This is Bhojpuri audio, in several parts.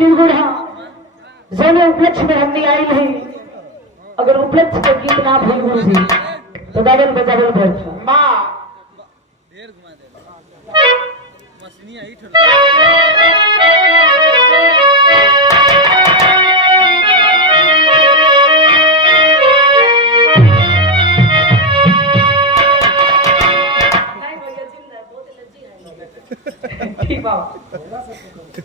निर्गुण जोने उपलक्ष्य में हमने आई नहीं। अगर उपलक्ष्य के गीत ना भूल गुरु जी तो गावन बजावन बैठ माँ ठीक बात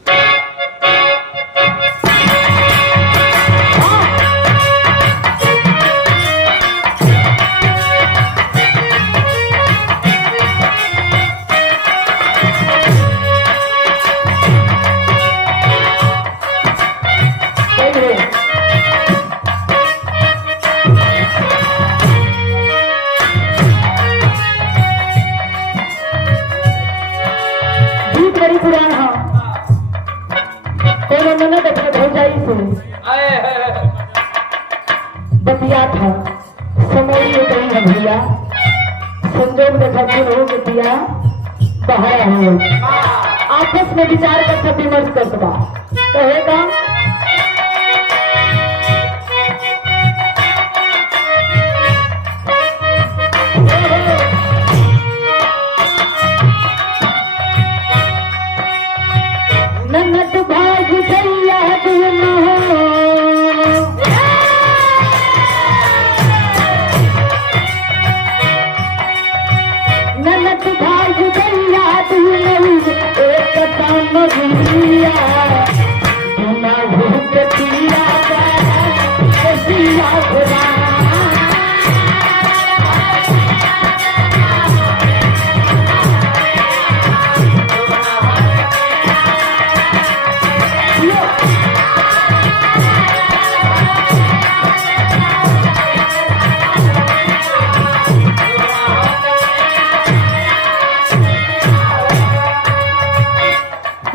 बतिया था समय में कहीं न भैया संजोग देखा हो के दिया बहाया हो आपस में विचार कर विमर्श कर सका कहेगा नन्नत भाग दैया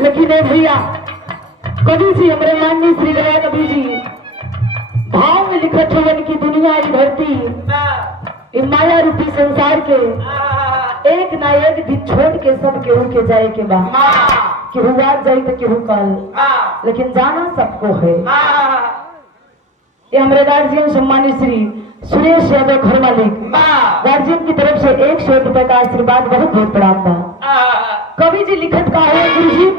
लेकिन भैया कवि जी हमारे माननीय श्री गया कवि जी भाव में लिखत होवन की दुनिया की धरती माया रूपी संसार के एक ना एक दिन छोड़ के सब केहू के जाए के बाद केहू आज जाए तो केहू कल लेकिन जाना सबको है। ये हमारे गार्जियन सम्मानित श्री सुरेश यादव घर मालिक गार्जियन की तरफ से 100 रुपए का आशीर्वाद बहुत बहुत प्रणाम था। कवि जी लिखत का है गुरु जी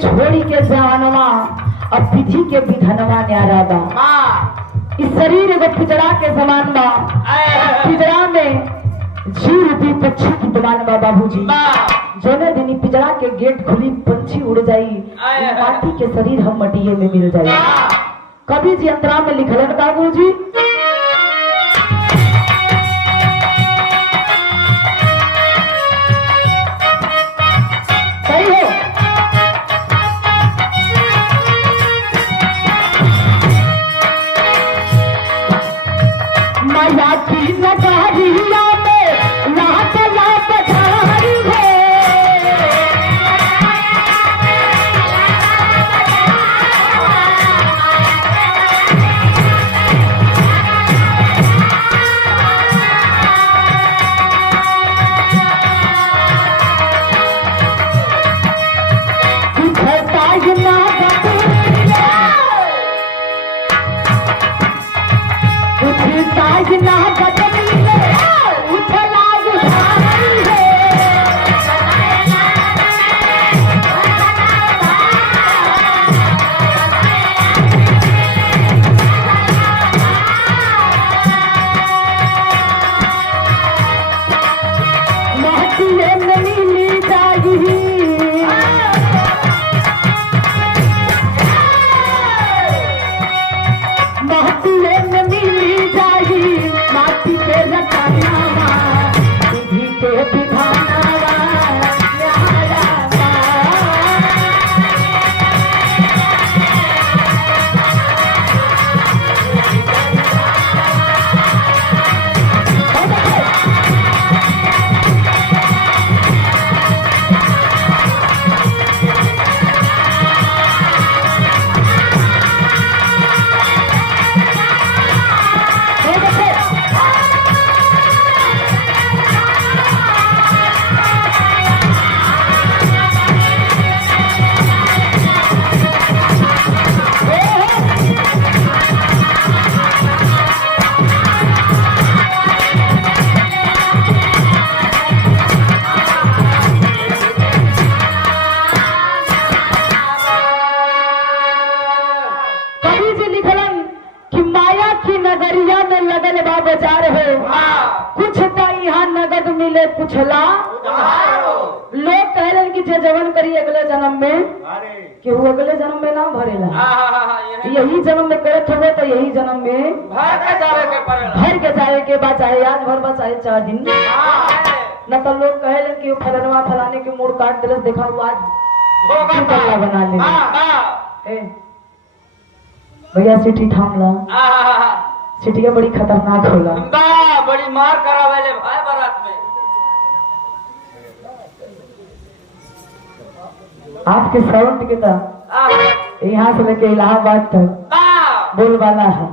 छोड़ी के जवानवा और विधि के विधनवा न्यारादा इस शरीर एगो पिजड़ा के समान बा पिजड़ा में जी रूपी पक्षी की दुकान बा बाबूजी जोने दिन पिजड़ा के गेट खुली पंछी उड़ जाई माटी के शरीर हम मटिये में मिल जाई। कवि जी अंतरा में लिखलन बाबूजी सही हो माया की नगारिया में लाट लाट झाड़ी है कुछ ला लोग कह रहे कि जे जवन करी अगले जन्म में कि वो अगले जन्म में ना भरेला यही जन्म में करत हुए तो यही जन्म में भर के जाए के बाद चाहे आज भर बा चाहे 4 दिन न तो लोग कहे कि वो फलनवा फलाने के मूड काट दिलस देखा वो आज कल्ला बना ले भैया सिटी थामला सिटिया बड़ी खतरनाक होला बड़ी मार करावे भाई बारात में आपके साउंड के तो यहाँ से लेके इलाहाबाद तक बोलबाला है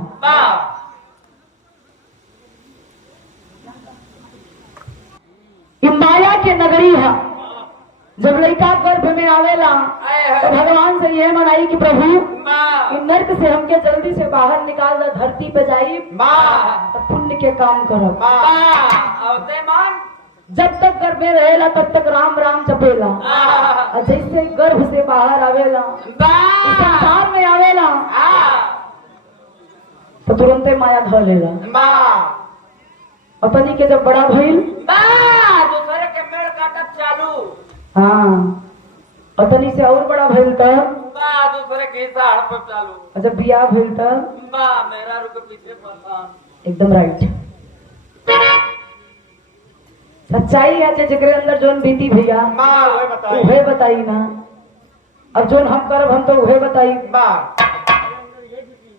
ये माया के नगरी है जब लड़का गर्भ में आवेला तो भगवान से यह मनाई कि प्रभु इन नर्क से हमके जल्दी से बाहर निकाल दे धरती पे जाई तो पुण्य के काम करब जब तक गर्भ में रहेला तब तक राम राम जपेला और जैसे गर्भ से बाहर आवेला संसार में आवेला तो तुरंत माया धो लेला अपनी के जब बड़ा भइल दूसरे के मेड़ काटब चालू हाँ अपनी से और बड़ा भइल तब दूसरे के हिस्सा हड़प चालू जब बियाह भइल तब मेरा रुक पीछे परेशान एकदम राइट सच्चाई है जेकरे अंदर जोन बीती भैया उहे बताई ना अब जोन हम करब हम तो उहे बताई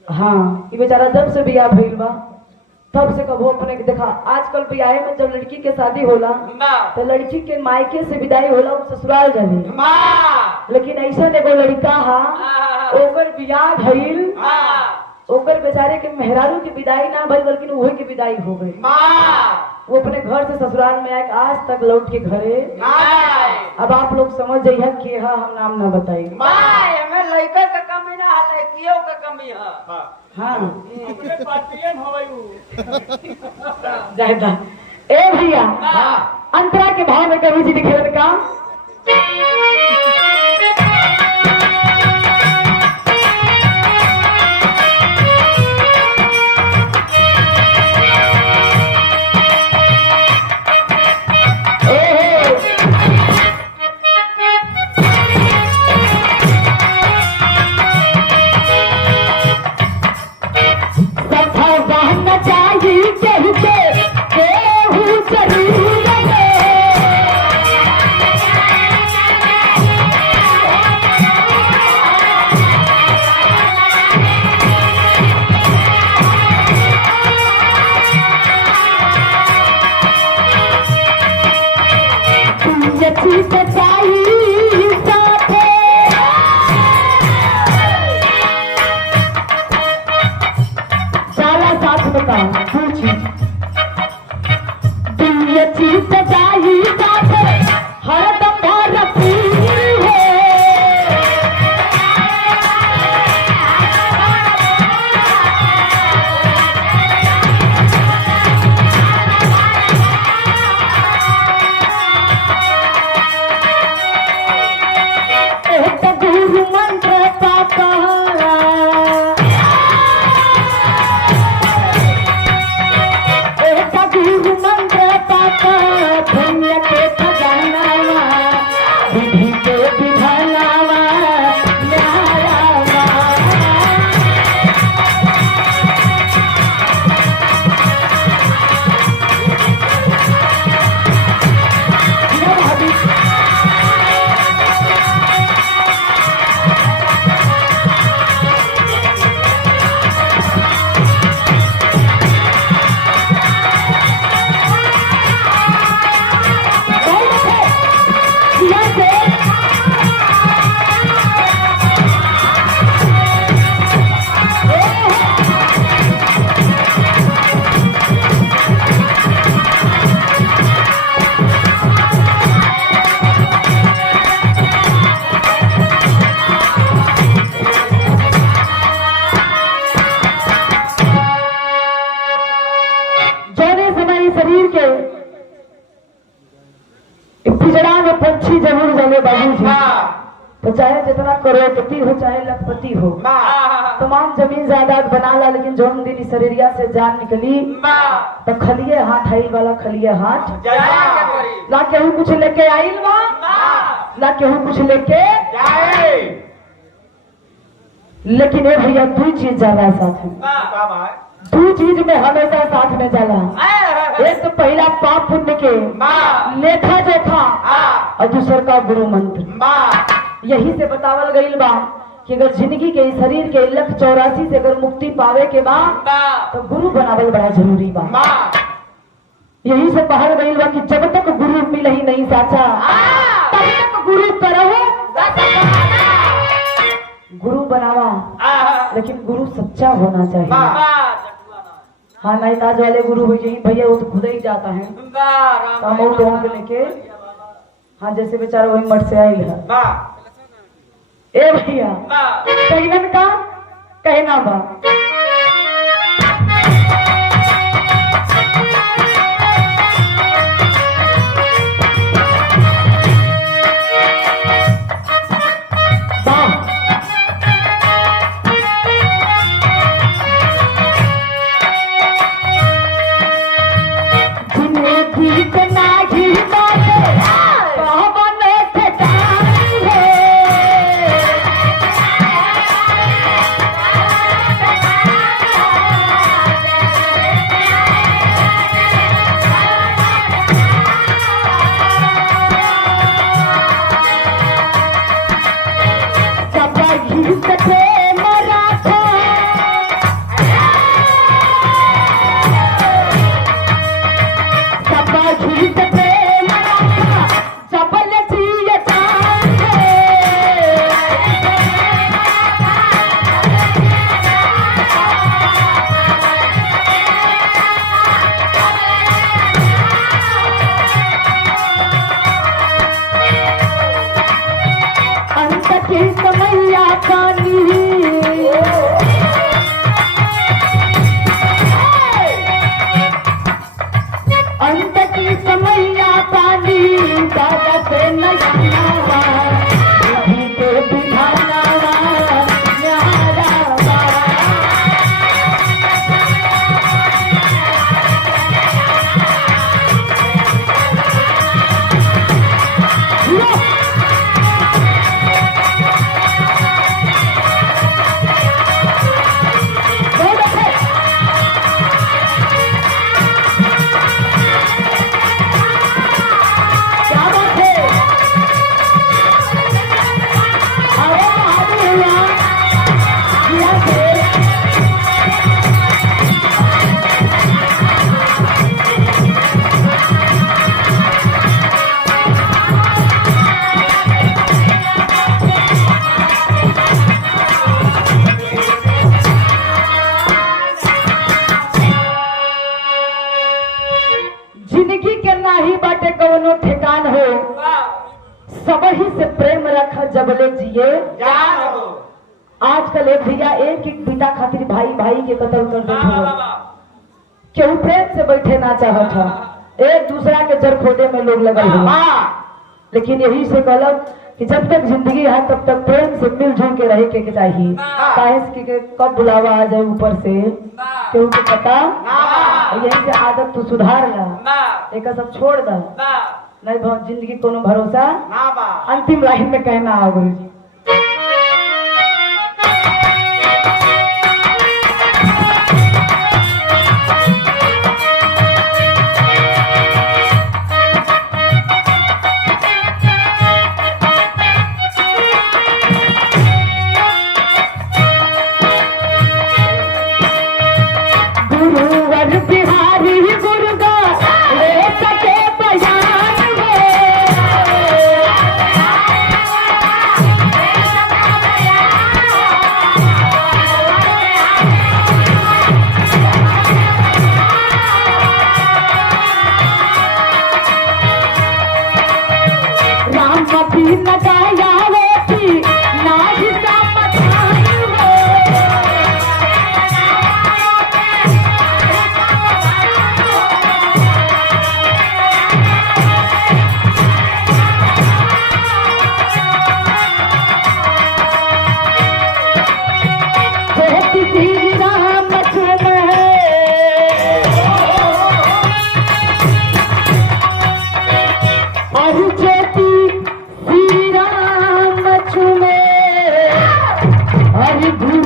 हाँ ये बेचारा जब से बियाह भइल बा तब से कबो अपने के देखा आजकल ब्याह में जब लड़की के शादी होला तो लड़की के मायके से विदाई होला वो ससुराल जाने लेकिन ऐसा देखो लड़का हा ओकर बियाह भइल ओकर बेचारे के मेहरारू की विदाई ना भइल बल्कि वही की विदाई हो गई वो अपने घर से ससुराल में आए आज तक लौट के घरे अब आप लोग समझ जाइए कि हाँ हम नाम ना बताई लड़का का कमी ना है लड़कियों का कमी है हाँ जायदा ए भैया अंतरा के भाव में कवि जी दिखे का तो चाहे जितना करोड़पति हो चाहे लखपति हो तमाम जमीन जायदाद बना ला, लेकिन जौन दिन शरीरिया से जान निकली तो खलिए हाथ आइल वाला खलिए हाथ ला केहू कुछ लेके आइल बा, ला केहू कुछ लेके, लेकिन ए भैया दू चीज जाला साथ में, दू चीज में हमेशा साथ में जाला। एक तो पहला पाप पुण्य के लेखा जोखा और दूसर का गुरु मंत्र। यही से बतावल गईल बा कि अगर जिंदगी के शरीर के 184 से अगर मुक्ति पावे के बाद तो गुरु बनावल बड़ा जरूरी बा। यही से कहल गईल बा कि जब तक गुरु मिल ही नहीं साचा तब तक गुरु करहो गुरु बनावा, लेकिन गुरु सच्चा होना चाहिए। हाँ नाइताज वाले गुरु हो यही भैया वो तो खुद ही जाता है कामों लोगों के लेके। हाँ जैसे बेचारा वही मठ से आयल है। ए भैया कहन का कहना बा सबही से प्रेम रख जबले जिए। आजकल एक भैया एक एक पिता खातिर भाई भाई के कत्ल कर देते हैं। केहू प्रेम से बैठे ना चाहत है, एक दूसरा के जड़ खोदे में लोग लगे हैं। लेकिन यही से कहलक कि जब तक जिंदगी है तब तक प्रेम से मिलजुल के रहे के चाहिए। काहे कि कब बुलावा आ जाए ऊपर से केहू को पता। यही से आदत तू सुधार ला, एक सब छोड़ दा। नहीं बहुत जिंदगी कोनो भरोसा। अंतिम लाइन में कहना है गुरु जी, गुरुवर बिहारी गुरुगा ले सके बयान में। अरे भूल